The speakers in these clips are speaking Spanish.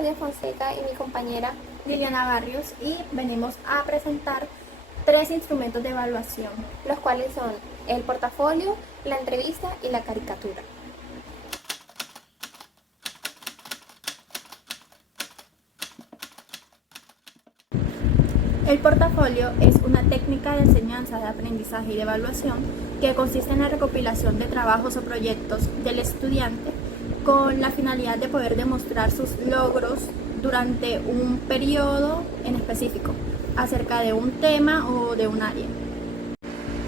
Claudia Fonseca y mi compañera Liliana Barrios, y venimos a presentar 3 instrumentos de evaluación. los cuales son el portafolio, la entrevista y la caricatura. El portafolio es una técnica de enseñanza, de aprendizaje y de evaluación que consiste en la recopilación de trabajos o proyectos del estudiante con la finalidad de poder demostrar sus logros durante un periodo en específico acerca de un tema o de un área.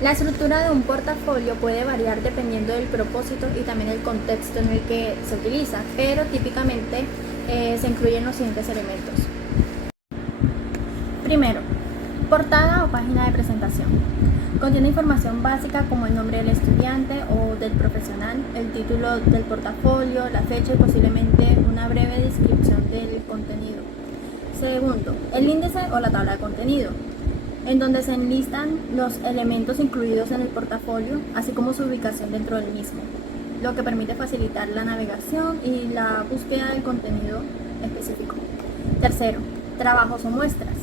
La estructura de un portafolio puede variar dependiendo del propósito y también el contexto en el que se utiliza, pero típicamente se incluyen los siguientes elementos. Primero, portada o página de presentación. Contiene información básica como el nombre del estudiante o del profesional, el título del portafolio, la fecha y posiblemente una breve descripción del contenido. Segundo, el índice o la tabla de contenido, en donde se enlistan los elementos incluidos en el portafolio, así como su ubicación dentro del mismo, lo que permite facilitar la navegación y la búsqueda del contenido específico. Tercero, trabajos o muestras.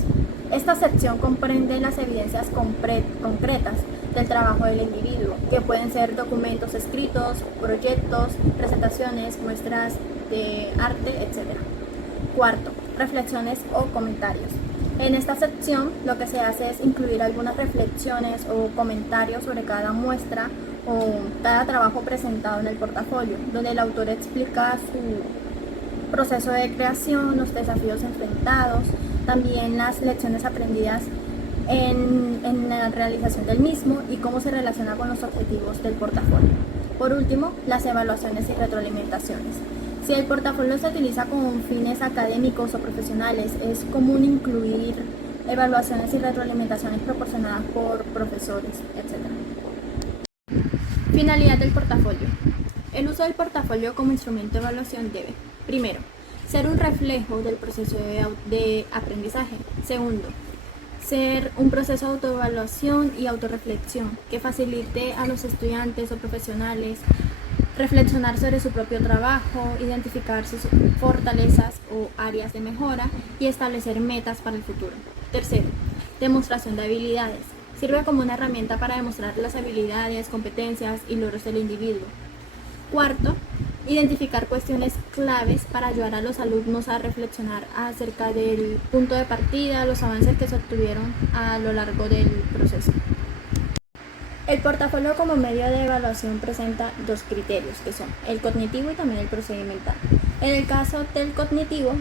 Esta sección comprende las evidencias concretas del trabajo del individuo, que pueden ser documentos escritos, proyectos, presentaciones, muestras de arte, etc. Cuarto, reflexiones o comentarios. En esta sección lo que se hace es incluir algunas reflexiones o comentarios sobre cada muestra o cada trabajo presentado en el portafolio, donde el autor explica su proceso de creación, los desafíos enfrentados, también las lecciones aprendidas en la realización del mismo y cómo se relaciona con los objetivos del portafolio. Por último, las evaluaciones y retroalimentaciones. Si el portafolio se utiliza con fines académicos o profesionales, es común incluir evaluaciones y retroalimentaciones proporcionadas por profesores, etc. Finalidad del portafolio. El uso del portafolio como instrumento de evaluación debe, primero, ser un reflejo del proceso de aprendizaje. Segundo, ser un proceso de autoevaluación y autorreflexión que facilite a los estudiantes o profesionales reflexionar sobre su propio trabajo, identificar sus fortalezas o áreas de mejora y establecer metas para el futuro. Tercero, demostración de habilidades. Sirve como una herramienta para demostrar las habilidades, competencias y logros del individuo. Cuarto, identificar cuestiones claves para ayudar a los alumnos a reflexionar acerca del punto de partida, los avances que se obtuvieron a lo largo del proceso. El portafolio como medio de evaluación presenta 2 criterios, que son el cognitivo y también el procedimental. En el caso del cognitivo,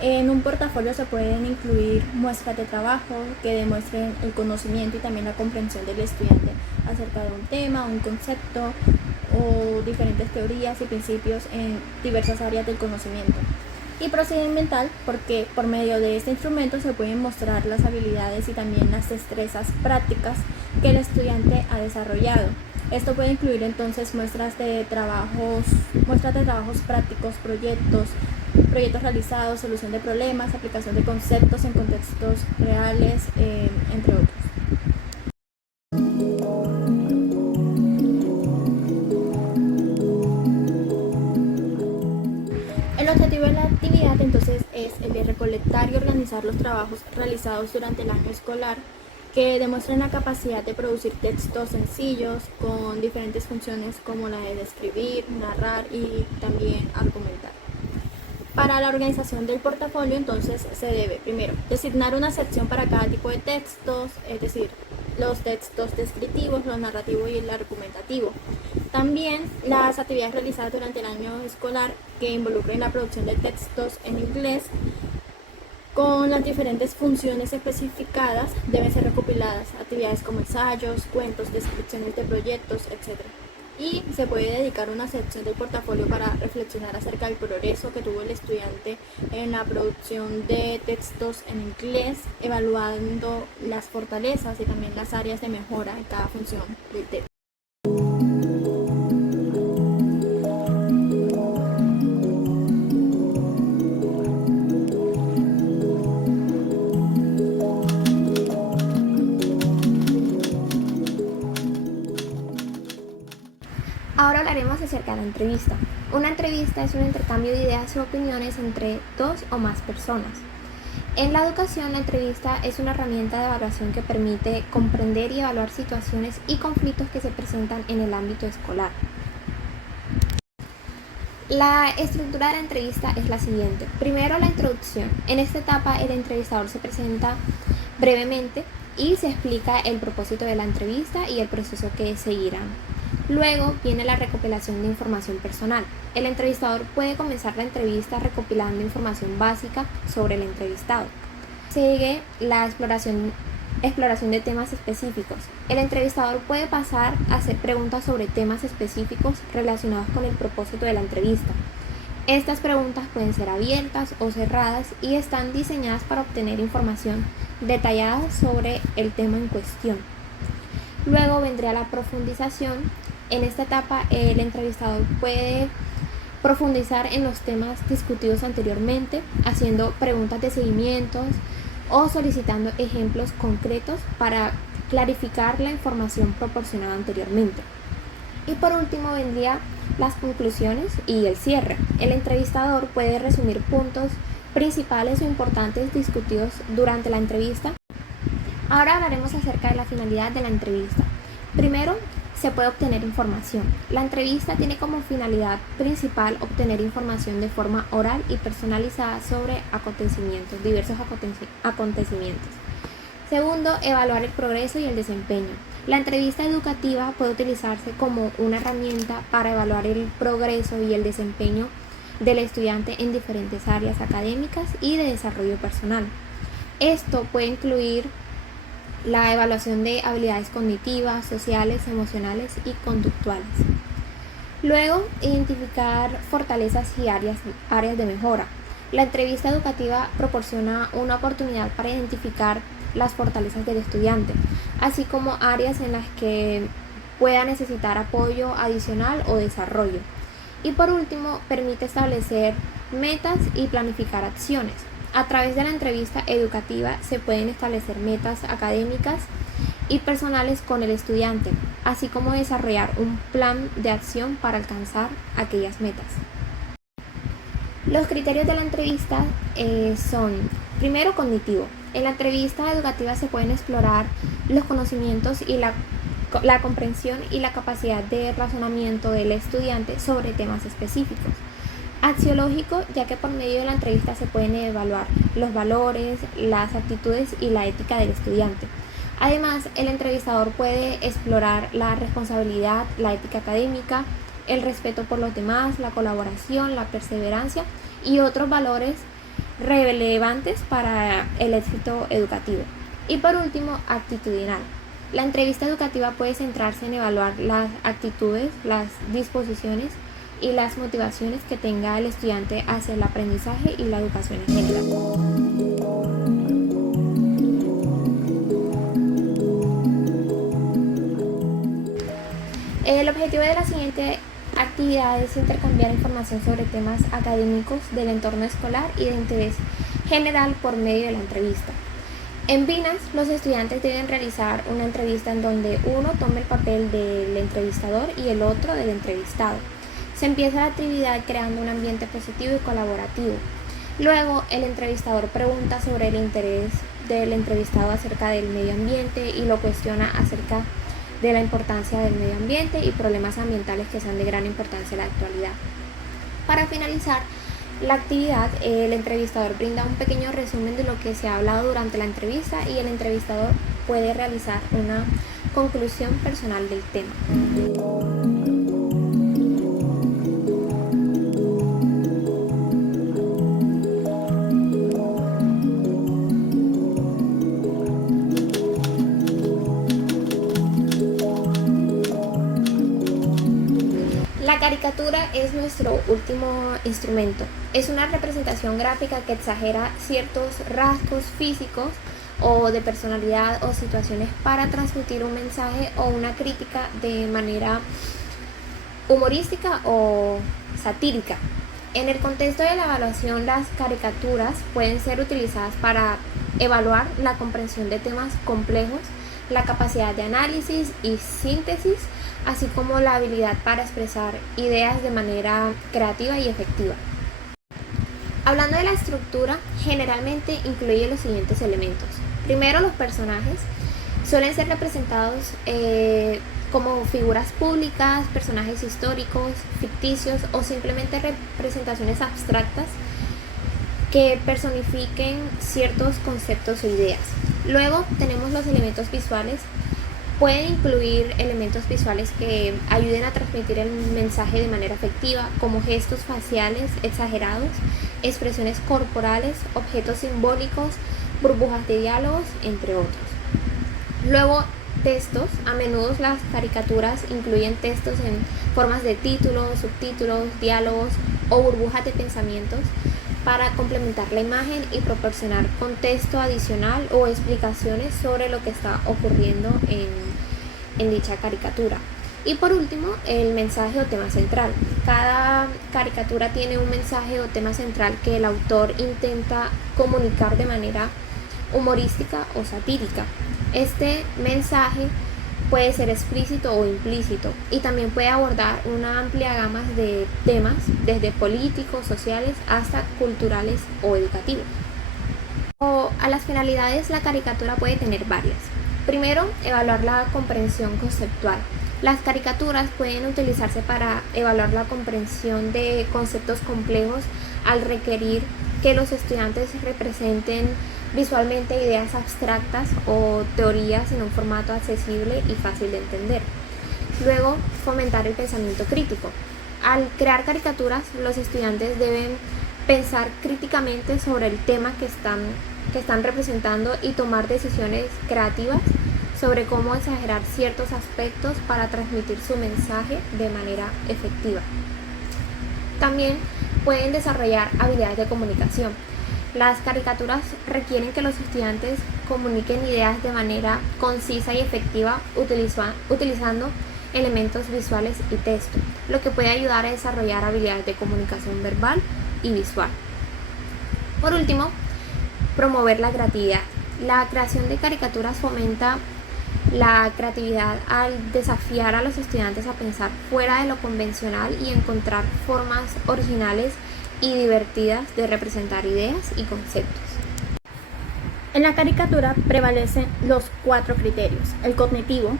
en un portafolio se pueden incluir muestras de trabajo que demuestren el conocimiento y también la comprensión del estudiante acerca de un tema, un concepto o diferentes teorías y principios en diversas áreas del conocimiento. Y procedimental, porque por medio de este instrumento se pueden mostrar las habilidades y también las destrezas prácticas que el estudiante ha desarrollado. Esto puede incluir entonces muestras de trabajos prácticos, proyectos realizados, solución de problemas, aplicación de conceptos en contextos reales, entre otros. El objetivo de la actividad entonces es el de recolectar y organizar los trabajos realizados durante el año escolar que demuestren la capacidad de producir textos sencillos con diferentes funciones como la de describir, narrar y también argumentar. Para la organización del portafolio entonces se debe primero designar una sección para cada tipo de textos, es decir, los textos descriptivos, los narrativos y el argumentativo. También las actividades realizadas durante el año escolar que involucren la producción de textos en inglés con las diferentes funciones especificadas deben ser recopiladas, actividades como ensayos, cuentos, descripciones de proyectos, etc. Y se puede dedicar una sección del portafolio para reflexionar acerca del progreso que tuvo el estudiante en la producción de textos en inglés, evaluando las fortalezas y también las áreas de mejora en cada función del texto. Ahora hablaremos acerca de la entrevista. Una entrevista es un intercambio de ideas o opiniones entre dos o más personas. En la educación, la entrevista es una herramienta de evaluación que permite comprender y evaluar situaciones y conflictos que se presentan en el ámbito escolar. La estructura de la entrevista es la siguiente. Primero, la introducción. En esta etapa, el entrevistador se presenta brevemente y se explica el propósito de la entrevista y el proceso que seguirán. Luego viene la recopilación de información personal. El entrevistador puede comenzar la entrevista recopilando información básica sobre el entrevistado. Sigue la exploración de temas específicos. El entrevistador puede pasar a hacer preguntas sobre temas específicos relacionados con el propósito de la entrevista. Estas preguntas pueden ser abiertas o cerradas y están diseñadas para obtener información detallada sobre el tema en cuestión. Luego vendría la profundización. En esta etapa, el entrevistador puede profundizar en los temas discutidos anteriormente, haciendo preguntas de seguimiento o solicitando ejemplos concretos para clarificar la información proporcionada anteriormente. Y por último vendría las conclusiones y el cierre. El entrevistador puede resumir puntos principales o importantes discutidos durante la entrevista. Ahora hablaremos acerca de la finalidad de la entrevista. Primero, se puede obtener información. La entrevista tiene como finalidad principal obtener información de forma oral y personalizada sobre diversos acontecimientos. Segundo, evaluar el progreso y el desempeño. La entrevista educativa puede utilizarse como una herramienta para evaluar el progreso y el desempeño del estudiante en diferentes áreas académicas y de desarrollo personal. Esto puede incluir la evaluación de habilidades cognitivas, sociales, emocionales y conductuales. Luego, identificar fortalezas y áreas de mejora. La entrevista educativa proporciona una oportunidad para identificar las fortalezas del estudiante, así como áreas en las que pueda necesitar apoyo adicional o desarrollo. Y por último, permite establecer metas y planificar acciones. A través de la entrevista educativa se pueden establecer metas académicas y personales con el estudiante, así como desarrollar un plan de acción para alcanzar aquellas metas. Los criterios de la entrevista son, primero, cognitivo. En la entrevista educativa se pueden explorar los conocimientos y la comprensión y la capacidad de razonamiento del estudiante sobre temas específicos. Axiológico, ya que por medio de la entrevista se pueden evaluar los valores, las actitudes y la ética del estudiante. Además, el entrevistador puede explorar la responsabilidad, la ética académica, el respeto por los demás, la colaboración, la perseverancia y otros valores relevantes para el éxito educativo. Y por último, actitudinal. La entrevista educativa puede centrarse en evaluar las actitudes, las disposiciones y las motivaciones que tenga el estudiante hacia el aprendizaje y la educación en general. El objetivo de la siguiente actividad es intercambiar información sobre temas académicos del entorno escolar y de interés general por medio de la entrevista. En BINAS, los estudiantes deben realizar una entrevista en donde uno tome el papel del entrevistador y el otro del entrevistado. Se empieza la actividad creando un ambiente positivo y colaborativo. Luego, el entrevistador pregunta sobre el interés del entrevistado acerca del medio ambiente y lo cuestiona acerca de la importancia del medio ambiente y problemas ambientales que son de gran importancia en la actualidad. Para finalizar la actividad, el entrevistador brinda un pequeño resumen de lo que se ha hablado durante la entrevista y el entrevistador puede realizar una conclusión personal del tema. La caricatura es nuestro último instrumento. Es una representación gráfica que exagera ciertos rasgos físicos o de personalidad o situaciones para transmitir un mensaje o una crítica de manera humorística o satírica. En el contexto de la evaluación, las caricaturas pueden ser utilizadas para evaluar la comprensión de temas complejos, la capacidad de análisis y síntesis, así como la habilidad para expresar ideas de manera creativa y efectiva. Hablando de la estructura, generalmente incluye los siguientes elementos. Primero, los personajes suelen ser representados como figuras públicas, personajes históricos, ficticios o simplemente representaciones abstractas que personifiquen ciertos conceptos o ideas. Luego tenemos los elementos visuales. Pueden incluir elementos visuales que ayuden a transmitir el mensaje de manera efectiva, como gestos faciales exagerados, expresiones corporales, objetos simbólicos, burbujas de diálogos, entre otros. Luego, textos. A menudo las caricaturas incluyen textos en formas de títulos, subtítulos, diálogos o burbujas de pensamientos para complementar la imagen y proporcionar contexto adicional o explicaciones sobre lo que está ocurriendo en dicha caricatura. Y por último, el mensaje o tema central. Cada caricatura tiene un mensaje o tema central que el autor intenta comunicar de manera humorística o satírica. Este mensaje puede ser explícito o implícito y también puede abordar una amplia gama de temas, desde políticos, sociales hasta culturales o educativos. A las finalidades, la caricatura puede tener varias. Primero, evaluar la comprensión conceptual. Las caricaturas pueden utilizarse para evaluar la comprensión de conceptos complejos al requerir que los estudiantes representen visualmente ideas abstractas o teorías en un formato accesible y fácil de entender. Luego, fomentar el pensamiento crítico. Al crear caricaturas, los estudiantes deben pensar críticamente sobre el tema que están representando y tomar decisiones creativas sobre cómo exagerar ciertos aspectos para transmitir su mensaje de manera efectiva. También pueden desarrollar habilidades de comunicación. Las caricaturas requieren que los estudiantes comuniquen ideas de manera concisa y efectiva utilizando elementos visuales y texto, lo que puede ayudar a desarrollar habilidades de comunicación verbal y visual. Por último, promover la creatividad. La creación de caricaturas fomenta la creatividad al desafiar a los estudiantes a pensar fuera de lo convencional y encontrar formas originales y divertidas de representar ideas y conceptos. En la caricatura prevalecen los 4 criterios. El cognitivo,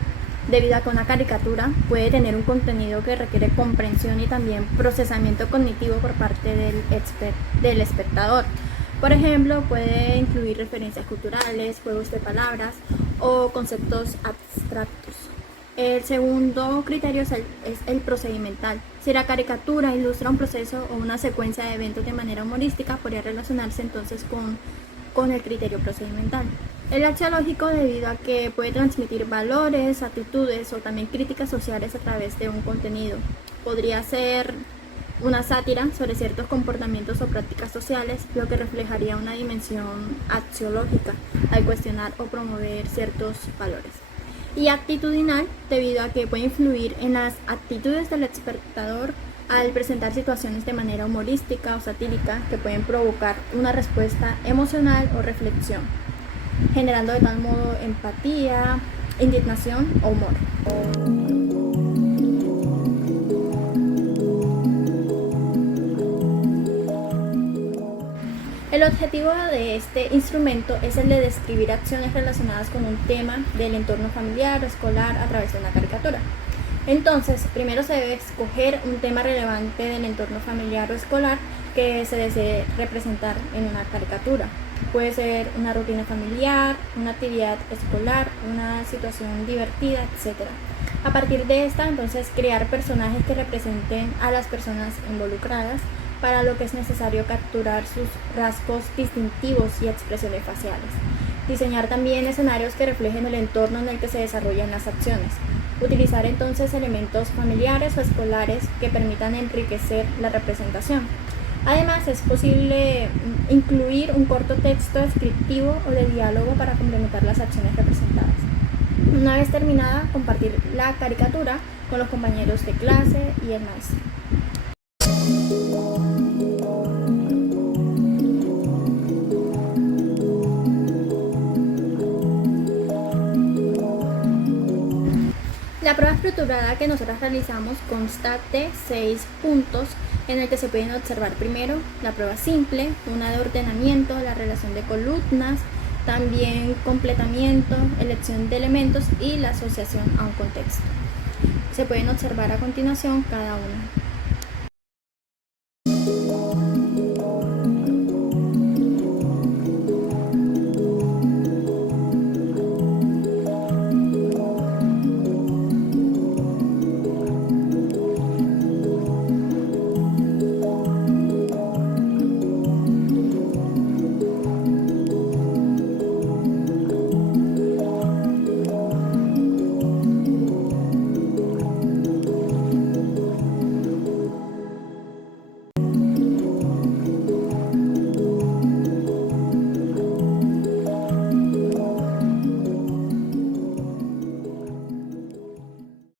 debido a que una caricatura puede tener un contenido que requiere comprensión y también procesamiento cognitivo por parte del espectador. Por ejemplo, puede incluir referencias culturales, juegos de palabras o conceptos abstractos. El segundo criterio es el procedimental. Si la caricatura ilustra un proceso o una secuencia de eventos de manera humorística, podría relacionarse entonces con el criterio procedimental. El axiológico, debido a que puede transmitir valores, actitudes o también críticas sociales a través de un contenido. Podría ser una sátira sobre ciertos comportamientos o prácticas sociales, lo que reflejaría una dimensión axiológica al cuestionar o promover ciertos valores. Y actitudinal, debido a que puede influir en las actitudes del espectador al presentar situaciones de manera humorística o satírica que pueden provocar una respuesta emocional o reflexión, generando de tal modo empatía, indignación o humor. El objetivo de este instrumento es el de describir acciones relacionadas con un tema del entorno familiar o escolar a través de una caricatura. Entonces, primero se debe escoger un tema relevante del entorno familiar o escolar que se desee representar en una caricatura. Puede ser una rutina familiar, una actividad escolar, una situación divertida, etc. A partir de esta, entonces, crear personajes que representen a las personas involucradas, para lo que es necesario capturar sus rasgos distintivos y expresiones faciales. Diseñar también escenarios que reflejen el entorno en el que se desarrollan las acciones. Utilizar entonces elementos familiares o escolares que permitan enriquecer la representación. Además, es posible incluir un corto texto descriptivo o de diálogo para complementar las acciones representadas. Una vez terminada, compartir la caricatura con los compañeros de clase y el maestro. La prueba estructurada que nosotros realizamos consta de 6 puntos en el que se pueden observar primero la prueba simple, una de ordenamiento, la relación de columnas, también completamiento, elección de elementos y la asociación a un contexto. Se pueden observar a continuación cada una.